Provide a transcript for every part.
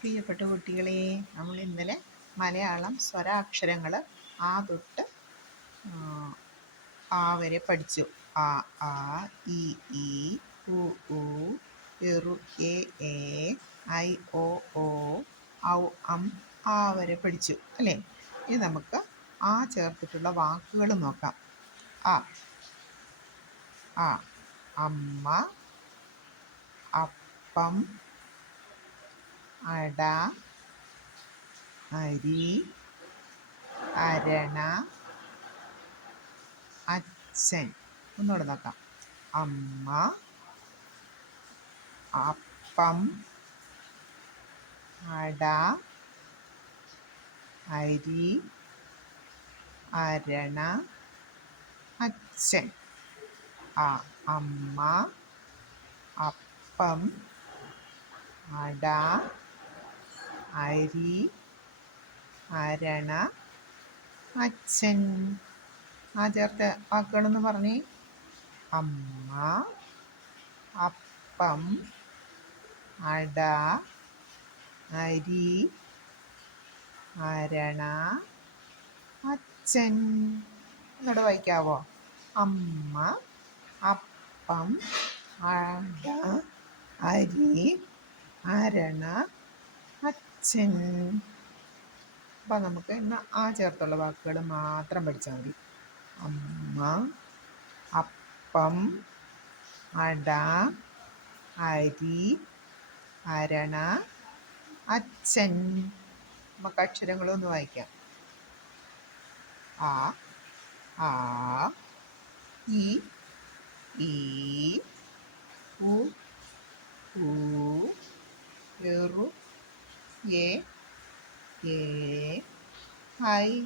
പ്രിയപ്പെട്ട കുട്ടികളെ, നമ്മൾ ഇന്നലെ മലയാളം സ്വരാക്ഷരങ്ങൾ ആ തൊട്ട് ആ വരെ പഠിച്ചു. അ, ആ, ഇ, ഈ, ഉ, ഊ, എറു, എ, ഐ, ഓ, ഔ, ആ വരെ പഠിച്ചു അല്ലേ? ഇനി നമുക്ക് ആ ചേർത്തിട്ടുള്ള വാക്കുകൾ നോക്കാം. അ, അമ്മ, അപ്പം, അട, അരി, അരണ, അച്ഛൻ. ഒന്നുകൂടെ നോക്കാം. അമ്മ, അപ്പം, അട, അരി, അരണ, അച്ഛൻ. അമ്മ, അപ്പം, അട, അരി, അരണ, അച്ഛൻ. ആ ചേർത്ത വാക്കുകളൊന്ന് പറഞ്ഞേ. അമ്മ, അപ്പം, അട, അരി, അരണ, അച്ഛൻ. ഒന്നുകൂടെ വായിക്കാവോ? അമ്മ, അപ്പം, അട, അരി, അരണ, അച്ഛൻ. അപ്പം നമുക്ക് ഇന്ന് ആ ചേർത്തുള്ള വാക്കുകൾ മാത്രം പഠിച്ചാൽ മതി. അമ്മ, അപ്പം, അട, അരി, അരണ, അച്ഛൻ. നമുക്ക് അക്ഷരങ്ങളൊന്ന് വായിക്കാം. ആ, ഇ, ഉ, ഊ, എറു, എ, ഐ,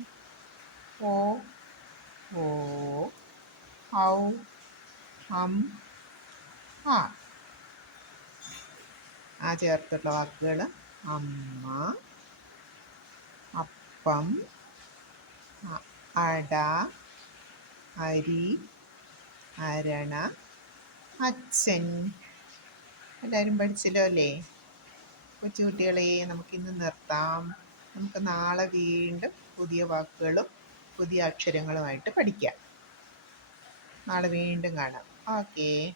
ഓ, ഔ, ആ ചേർത്തുള്ള വാക്കുകൾ അമ്മ, അപ്പം, അട, അരി, അരണ, അച്ഛൻ. എല്ലാവരും പഠിച്ചല്ലോ അല്ലേ? കൊച്ചുകുട്ടികളെ, നമുക്കിന്ന് നിർത്താം. നമുക്ക് നാളെ വീണ്ടും പുതിയ വാക്കുകളും പുതിയ അക്ഷരങ്ങളുമായിട്ട് പഠിക്കാം. നാളെ വീണ്ടും കാണാം. ഓക്കേ.